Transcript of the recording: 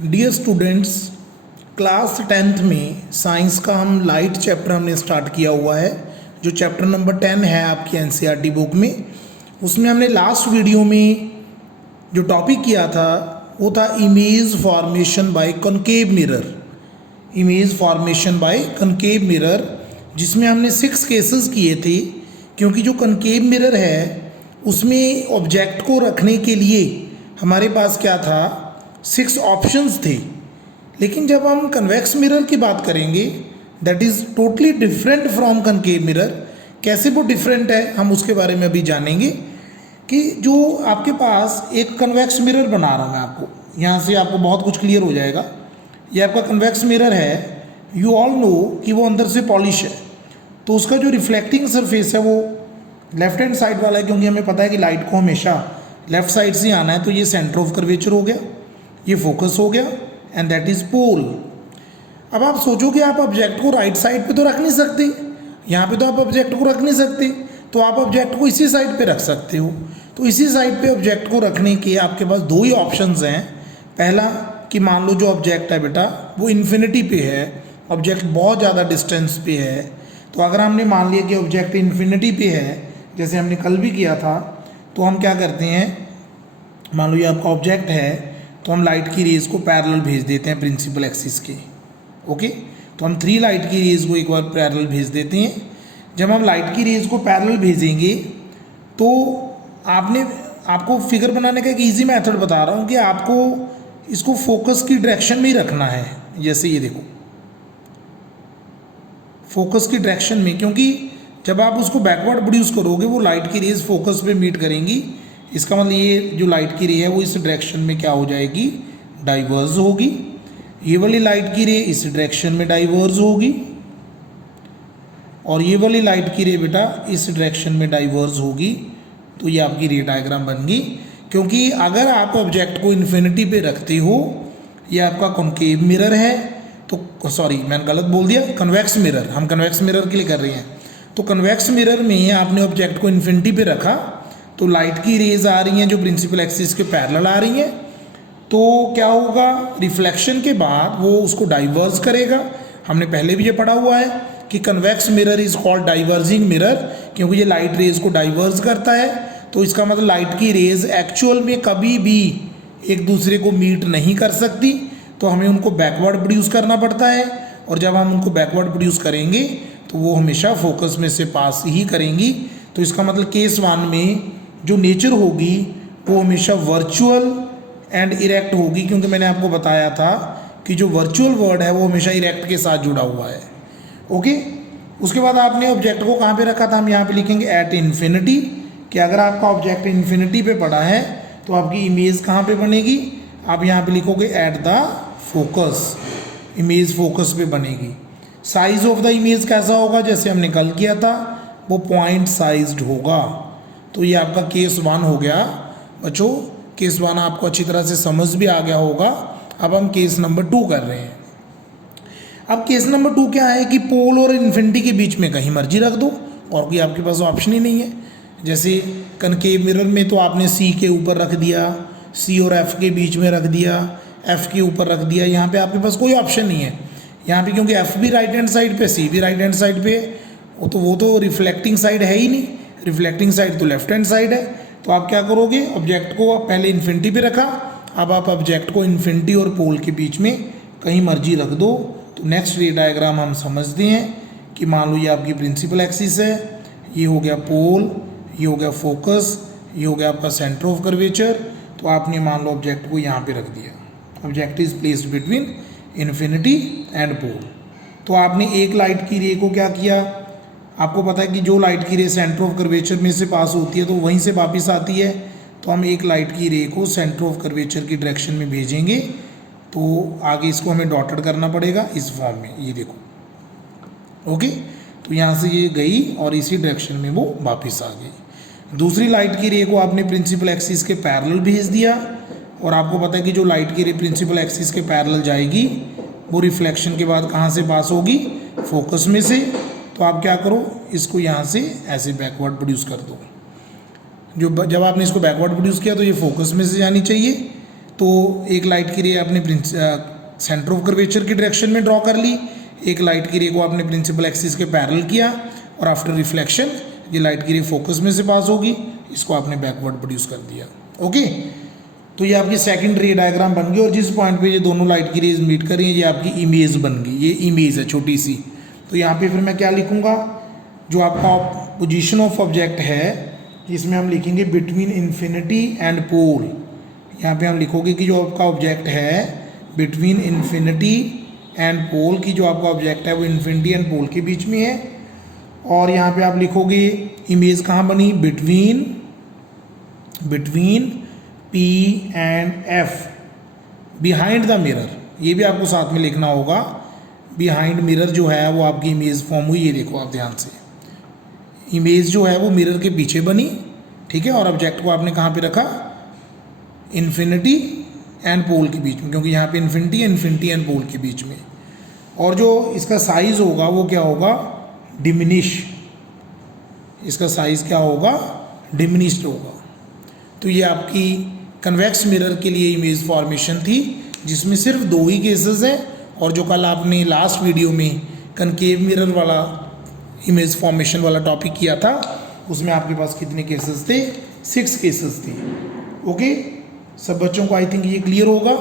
Dear students, class 10th में science का हम लाइट चैप्टर हमने स्टार्ट किया हुआ है, जो चैप्टर नंबर 10 है आपकी एनसीईआरटी बुक में। उसमें हमने लास्ट वीडियो में जो टॉपिक किया था वो था image formation by concave mirror. Image formation by concave mirror, जिसमें हमने 6 केसेस किए थे, क्योंकि जो कॉनकेव मिरर है उसमें ऑब्जेक्ट को रखने के लिए हमारे पास क्या था, 6 ऑप्शंस थे। लेकिन जब हम कन्वेक्स मिरर की बात करेंगे, that is totally different from concave mirror. कैसे वो डिफरेंट है हम उसके बारे में अभी जानेंगे। कि जो आपके पास एक कन्वेक्स मिरर बना रहा हूँ मैं आपको, यहाँ से आपको बहुत कुछ क्लियर हो जाएगा। ये आपका कन्वेक्स मिरर है, यू ऑल नो कि वो अंदर से पॉलिश है, तो उसका जो रिफ्लेक्टिंग सरफेस है वो लेफ्ट हैंड साइड वाला है, क्योंकि हमें पता है कि लाइट को हमेशा लेफ्ट साइड से आना है। तो ये सेंटर ऑफ कर्वेचर हो गया, ये फोकस हो गया, एंड दैट इज पोल। अब आप सोचो कि आप ऑब्जेक्ट को राइट साइड पे तो रख नहीं सकते, यहाँ पे तो आप ऑब्जेक्ट को रख नहीं सकते, तो आप ऑब्जेक्ट को इसी साइड पे रख सकते हो। तो इसी साइड पे ऑब्जेक्ट को रखने के आपके पास 2 ही ऑप्शंस हैं। पहला कि मान लो जो ऑब्जेक्ट है बेटा वो इन्फिनिटी पे है, ऑब्जेक्ट बहुत ज़्यादा डिस्टेंस पे है। तो अगर हमने मान लिया कि ऑब्जेक्ट इन्फिनिटी पे है, जैसे हमने कल भी किया था, तो हम क्या करते हैं, मान लो ये आपका ऑब्जेक्ट है, तो हम लाइट की रेज को पैरेलल भेज देते हैं प्रिंसिपल एक्सिस के। ओके, तो हम 3 लाइट की रेज को एक बार पैरेलल भेज देते हैं। जब हम लाइट की रेज को पैरेलल भेजेंगे तो आपको फिगर बनाने का एक इजी मेथड बता रहा हूँ कि आपको इसको फोकस की डायरेक्शन में ही रखना है। जैसे ये देखो, फोकस की डायरेक्शन में, क्योंकि जब आप उसको बैकवर्ड प्रोड्यूस करोगे वो लाइट की रेज फोकस पे मीट करेंगी। इसका मतलब ये जो लाइट की रे है वो इस डायरेक्शन में क्या हो जाएगी, डाइवर्ज होगी। ये वाली लाइट की रे इस डायरेक्शन में डाइवर्ज होगी, और ये वाली लाइट की रे बेटा इस डायरेक्शन में डाइवर्ज होगी। तो ये आपकी रे डायग्राम बन गई। क्योंकि अगर आप ऑब्जेक्ट को इन्फिनिटी पे रखते हो, ये आपका कॉनकेव मिरर है, तो सॉरी मैंने गलत बोल दिया, कन्वेक्स मिरर, हम कन्वेक्स मिरर के लिए कर रहे हैं। तो कन्वेक्स मिरर में आपने ऑब्जेक्ट को इन्फिनिटी पे रखा, तो लाइट की रेज आ रही हैं जो प्रिंसिपल एक्सिस के पैरेलल आ रही हैं, तो क्या होगा, रिफ्लेक्शन के बाद वो उसको डाइवर्ज करेगा। हमने पहले भी ये पढ़ा हुआ है कि convex mirror is called diverging mirror, क्योंकि ये लाइट रेज को डाइवर्ज करता है। तो इसका मतलब लाइट की रेज एक्चुअल में कभी भी एक दूसरे को मीट नहीं कर सकती, तो हमें उनको बैकवर्ड प्रोड्यूस करना पड़ता है। और जब हम उनको बैकवर्ड प्रोड्यूस करेंगे तो वो हमेशा फोकस में से पास ही करेंगी। तो इसका मतलब केस 1 में जो नेचर होगी वो हमेशा वर्चुअल एंड इरेक्ट होगी, क्योंकि मैंने आपको बताया था कि जो वर्चुअल वर्ड है वो हमेशा इरेक्ट के साथ जुड़ा हुआ है। ओके, उसके बाद आपने ऑब्जेक्ट को कहाँ पे रखा था, हम यहाँ पे लिखेंगे एट इन्फिनिटी, कि अगर आपका ऑब्जेक्ट इन्फिनिटी पे पड़ा है तो आपकी इमेज कहाँ पे बनेगी, आप यहाँ पे लिखोगे at the focus, image focus पे बनेगी। साइज ऑफ द इमेज कैसा होगा, जैसे हमने कल किया था, वो पॉइंट साइज्ड होगा। तो ये आपका केस 1 हो गया बच्चों। केस 1 आपको अच्छी तरह से समझ भी आ गया होगा। अब हम केस नंबर 2 कर रहे हैं। अब केस नंबर 2 क्या है कि पोल और इन्फिनिटी के बीच में कहीं मर्जी रख दो, और कोई आपके पास ऑप्शन ही नहीं है। जैसे कनकेव मिरर में तो आपने सी के ऊपर रख दिया, सी और एफ के बीच में रख दिया, एफ के ऊपर रख दिया। यहाँ पे आपके पास कोई ऑप्शन नहीं है यहाँ पे, क्योंकि एफ भी राइट हैंड साइड पे, सी भी राइट हैंड साइड पे, वो तो रिफ्लेक्टिंग साइड है ही नहीं, रिफ्लेक्टिंग साइड तो लेफ्ट हैंड साइड है। तो आप क्या करोगे, ऑब्जेक्ट को आप पहले इन्फिनिटी पे रखा, अब आप ऑब्जेक्ट को इन्फिनिटी और पोल के बीच में कहीं मर्जी रख दो। तो नेक्स्ट रे डायग्राम हम समझते हैं कि मान लो ये आपकी प्रिंसिपल एक्सिस है, ये हो गया पोल, ये हो गया फोकस, ये हो गया आपका सेंटर ऑफ कर्वेचर। तो आपने मान लो ऑब्जेक्ट को यहाँ पे रख दिया, object is placed between infinity and pole. तो आपने एक लाइट की रे को क्या किया, आपको पता है कि जो लाइट की रे सेंटर ऑफ कर्वेचर में से पास होती है तो वहीं से वापस आती है। तो हम एक लाइट की रे को सेंटर ऑफ कर्वेचर की डायरेक्शन में भेजेंगे, तो आगे इसको हमें डॉटेड करना पड़ेगा इस फॉर्म में, ये देखो। ओके, तो यहाँ से ये गई और इसी डायरेक्शन में वो वापस आ गई। दूसरी लाइट की रे को आपने प्रिंसिपल एक्सिस के पैरेलल भेज दिया, और आपको पता है कि जो लाइट की रे प्रिंसिपल एक्सिस के पैरेलल जाएगी वो रिफ्लेक्शन के बाद कहाँ से पास होगी, फोकस में से। तो आप क्या करो, इसको यहाँ से ऐसे बैकवर्ड प्रोड्यूस कर दो। जब आपने इसको बैकवर्ड प्रोड्यूस किया तो ये फोकस में से जानी चाहिए, तो एक लाइट की रे आपने सेंटर ऑफ कर्वेचर की डायरेक्शन में ड्रॉ कर ली, एक लाइट की रे को आपने प्रिंसिपल एक्सिस के पैरेलल किया, और आफ्टर रिफ्लेक्शन ये लाइट की रे फोकस में से पास होगी, इसको आपने बैकवर्ड प्रोड्यूस कर दिया। ओके, तो ये आपकी सेकंड रे डायग्राम बन गई, और जिस पॉइंट पे ये दोनों लाइट की रेज मीट कर रही है ये आपकी इमेज बन गई। ये इमेज है छोटी सी। तो यहाँ पे फिर मैं क्या लिखूँगा, जो आपका पोजीशन ऑफ ऑब्जेक्ट है इसमें हम लिखेंगे बिटवीन इन्फिनिटी एंड पोल। यहाँ पे हम लिखोगे कि जो आपका ऑब्जेक्ट है बिटवीन इन्फिनिटी एंड पोल, की जो आपका ऑब्जेक्ट है वो इन्फिनिटी एंड पोल के बीच में है। और यहाँ पे आप लिखोगे इमेज कहाँ बनी, between P and F behind the mirror. ये भी आपको साथ में लिखना होगा, बिहाइंड मिरर जो है वो आपकी इमेज फॉर्म हुई। ये देखो आप ध्यान से, इमेज जो है वो मिरर के पीछे बनी, ठीक है, और ऑब्जेक्ट को आपने कहाँ पे रखा, इन्फिनिटी एंड पोल के बीच में, क्योंकि यहाँ पे इन्फिनिटी एंड पोल के बीच में। और जो इसका साइज होगा वो क्या होगा, डिमिनिश। इसका साइज क्या होगा, डिमिनिश्ड होगा। तो ये आपकी कन्वेक्स मिरर के लिए इमेज फॉर्मेशन थी, जिसमें सिर्फ 2 ही केसेस हैं। और जो कल आपने लास्ट वीडियो में कनकेव मिरर वाला इमेज फॉर्मेशन वाला टॉपिक किया था, उसमें आपके पास कितने केसेस थे, 6 केसेस थे। ओके, सब बच्चों को आई थिंक ये क्लियर होगा।